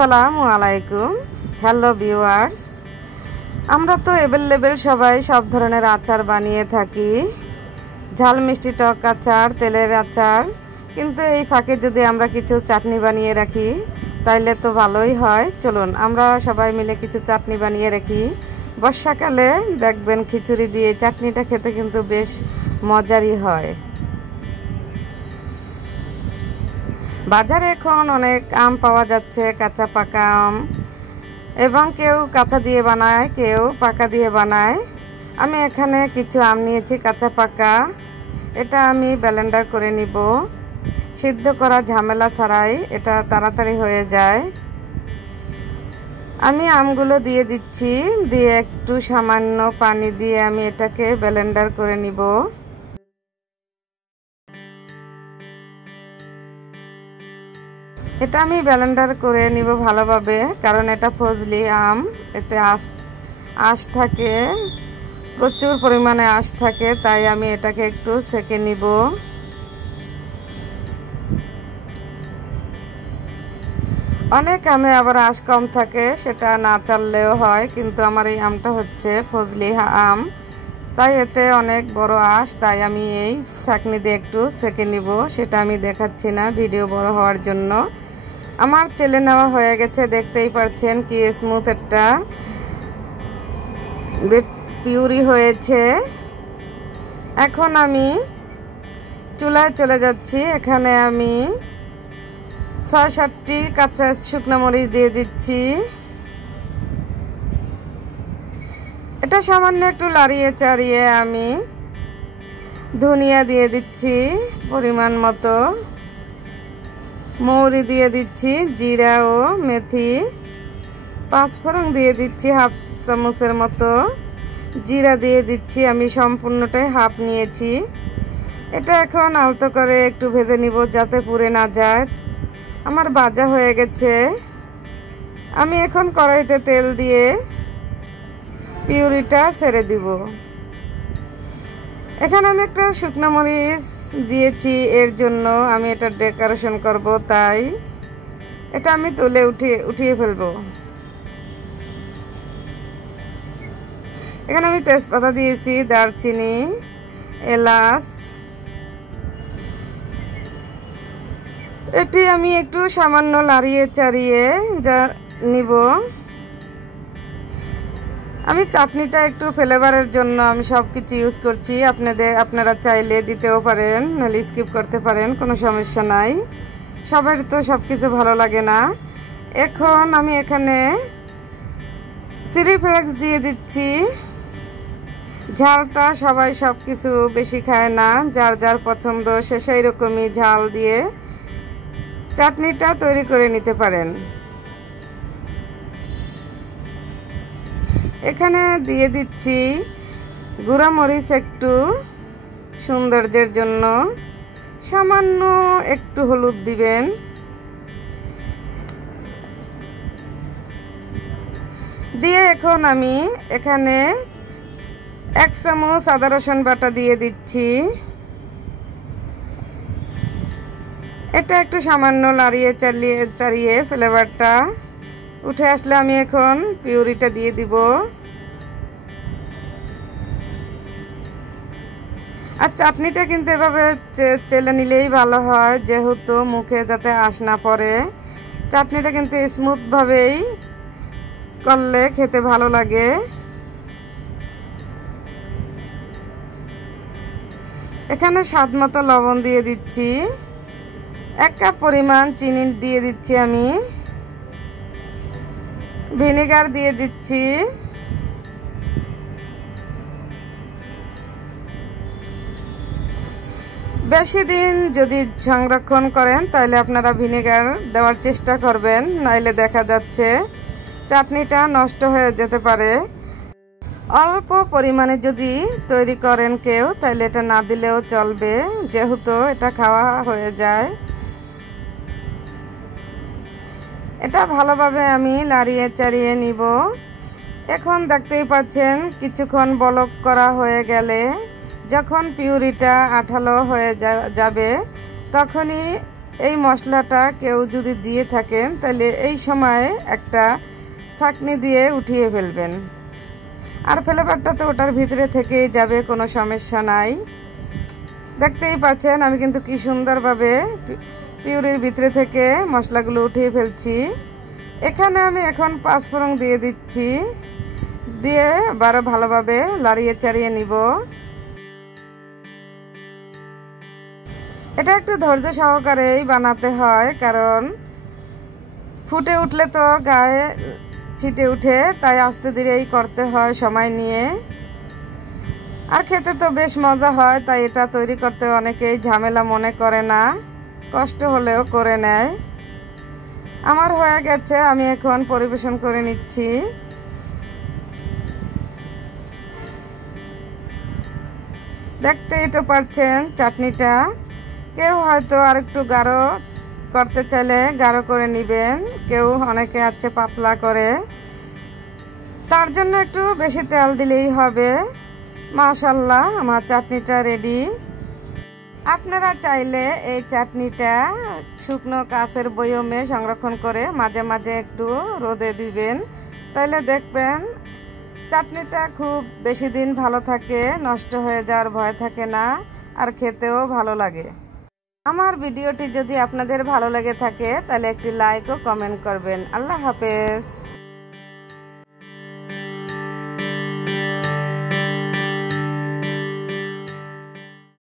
আসসালামু আলাইকুম। Hello viewers, আমরা তো অ্যাভেলেবেল সবাই সব ধরনের আচার বানিয়ে থাকি, ঝাল মিষ্টি টক আচার, তেলের আচার। কিন্তু এই ফাঁকে যদি আমরা কিছু চাটনি বানিয়ে রাখি তাইলে তো ভালোই হয়। চলুন আমরা সবাই মিলে কিছু চাটনি বানিয়ে রাখি। বর্ষাকালে দেখবেন খিচুড়ি দিয়ে চাটনিটা খেতে কিন্তু বেশ মজারই হয়। বাজারে এখন অনেক আম পাওয়া যাচ্ছে, কাঁচা পাকা আম, এবং কেউ কাঁচা দিয়ে বানায়, কেউ পাকা দিয়ে বানায়। আমি এখানে কিছু আম নিয়েছি কাঁচা পাকা। এটা আমি ব্লেন্ডার করে নিব, সিদ্ধ করা ঝামেলা ছাড়াই এটা তাড়াতাড়ি হয়ে যায়। আমি আমগুলো দিয়ে দিচ্ছি, দিয়ে একটু সামান্য পানি দিয়ে আমি এটাকে ব্লেন্ডার করে নিব। এটা আমি ব্লেন্ডার করে নিব ভালোভাবে, কারণ এটা ফজলি আম, এতে আঁশ থাকে, প্রচুর পরিমাণে আঁশ থাকে, তাই আমি এটাকে একটু সেকে নিব। অনেক আমে আবার আঁশ কম থাকে, সেটা না চাললেও হয়, কিন্তু আমার এই আমটা হচ্ছে ফজলি আম, তাই এতে অনেক বড় আঁশ, তাই আমি এই ছাঁকনি দিয়ে একটু সেকে নিব। সেটা আমি দেখাচ্ছি না ভিডিও বড় হওয়ার জন্য। আমার চেলে নেওয়া হয়ে গেছে, দেখতেই পাচ্ছেন কি স্মুথ একটা পিউরি হয়েছে। এখন আমি চুলায় চলে যাচ্ছি। এখানে আমি ৬-৭টি কাঁচা শুকনো মরিচ দিয়ে দিচ্ছি। এটা সামান্য একটু লাড়িয়ে চাড়িয়ে আমি ধনিয়া দিয়ে দিচ্ছি পরিমাণ মতো, মৌরি দিয়ে দিচ্ছি, জিরা ও মেথি, পাঁচফোড়ন দিয়ে দিচ্ছি হাফ চামচের মতো, জিরা দিয়ে দিচ্ছি আমি সম্পূর্ণটাই হাফ নিয়েছি। এটা এখন আলতো করে একটু ভেজে নিব যাতে পুড়ে না যায়। আমার ভাজা হয়ে গেছে। আমি এখন কড়াইতে তেল দিয়ে পিউরিটা ছেড়ে দিব। এখানে আমি একটা শুকনো মরিচ দিয়েছি, এর জন্য আমি এটা ডেকোরেশন করব, তাই এটা আমি তুলে উঠিয়ে ফেলবো। এখানে আমি তেজপাতা দিয়েছি, দারচিনি, এলাচ। এটি আমি একটু সামান্য লাড়িয়ে চাড়িয়ে নিব। আমি চাটনিটা একটু ফ্লেভারের জন্য আমি সবকিছু ইউজ করছি। আপনারা চাইলে দিতেও পারেন, নাহলে স্কিপ করতে পারেন, কোনো সমস্যা নাই। সবার তো সবকিছু ভালো লাগে না। এখন আমি এখানে চিলি ফ্লেক্স দিয়ে দিচ্ছি। ঝালটা সবাই সবকিছু বেশি খায় না, যার যার পছন্দ সে সেই রকমই ঝাল দিয়ে চাটনিটা তৈরি করে নিতে পারেন। এখানে দিয়ে দিচ্ছি গুঁড়া মরিচ একটু সৌন্দর্যের জন্য, সামান্য একটু হলুদ দিবেন। দিয়ে এখন আমি এখানে 1 চামচ আদা রসুন বাটা দিয়ে দিচ্ছি। এটা একটু সামান্য লাড়িয়ে চাড়িয়ে ফ্লেভারটা উঠে আসলে আমি এখন পিউরিটা দিয়ে দিব। আর চাটনিটা কিন্তু এভাবে চেলে নিলেই ভালো হয়, যেহেতু মুখে যাতে আঁশ না পড়ে। চাটনিটা কিন্তু স্মুথ ভাবেই করলে খেতে ভালো লাগে। এখানে স্বাদ মতো লবণ দিয়ে দিচ্ছি, 1 কাপ পরিমাণ চিনি দিয়ে দিচ্ছি, আমি ভিনেগার দিয়ে দিচ্ছি, বেশি দিন যদি সংরক্ষণ করেন তাহলে আপনারা ভিনেগার দেওয়ার চেষ্টা করবেন, নাইলে দেখা যাচ্ছে চাটনিটা নষ্ট হয়ে যেতে পারে। অল্প পরিমাণে যদি তৈরি করেন কেউ, তাহলে এটা না দিলেও চলবে, যেহেতু এটা খাওয়া হয়ে যায়। এটা ভালোভাবে আমি লাড়িয়ে চাড়িয়ে নিব। এখন দেখতেই পাচ্ছেন কিছুক্ষণ বলক করা হয়ে গেলে, যখন পিউরিটা আঠালো হয়ে যাবে, তখনই এই মশলাটা কেউ যদি দিয়ে থাকেন তাহলে এই সময় একটা ছাঁকনি দিয়ে উঠিয়ে ফেলবেন। আর ফ্লেভারটা তো ওটার ভিতরে থেকেই যাবে, কোনো সমস্যা নাই। দেখতেই পাচ্ছেন আমি কিন্তু কি সুন্দরভাবে পিউরির ভিতরে থেকে মশলাগুলো উঠিয়ে ফেলছি। এখানে আমি এখন পাঁচফোড়ন দিয়ে দিচ্ছি, দিয়ে আবারও ভালোভাবে লাড়িয়ে চাড়িয়ে নিব। এটা একটু ধৈর্য সহকারেই বানাতে হয়, কারণ ফুটে উঠলে তো গায়ে ছিটে উঠে, তাই আস্তে ধীরেই করতে হয় সময় নিয়ে। আর খেতে তো বেশ মজা হয়, তাই এটা তৈরি করতে অনেকেই ঝামেলা মনে করে না, কষ্ট হলেও করে নেয়। আমার হয়ে গেছে, আমি এখন পরিবেশন করে নিচ্ছি। দেখতেই তো পারছেন চাটনিটা। কেউ হয়তো আর একটু গাঢ় করতে চাইলে গাঢ় করে নেবেন, কেউ অনেকে আছে পাতলা করে, তার জন্য একটু বেশি তেল দিলেই হবে। মাশাআল্লাহ, আমার চাটনিটা রেডি। আপনারা চাইলে এই চাটনিটা শুকনো কাঁচের বয়মে সংরক্ষণ করে মাঝে মাঝে একটু রোদে দিবেন, তাহলে দেখবেন চাটনিটা খুব বেশি দিন ভালো থাকে, নষ্ট হয়ে যাওয়ার ভয় থাকে না, আর খেতেও ভালো লাগে। আমার ভিডিওটি যদি আপনাদের ভালো লেগে থাকে তাহলে একটি লাইক ও কমেন্ট করবেন। আল্লাহ হাফেজ।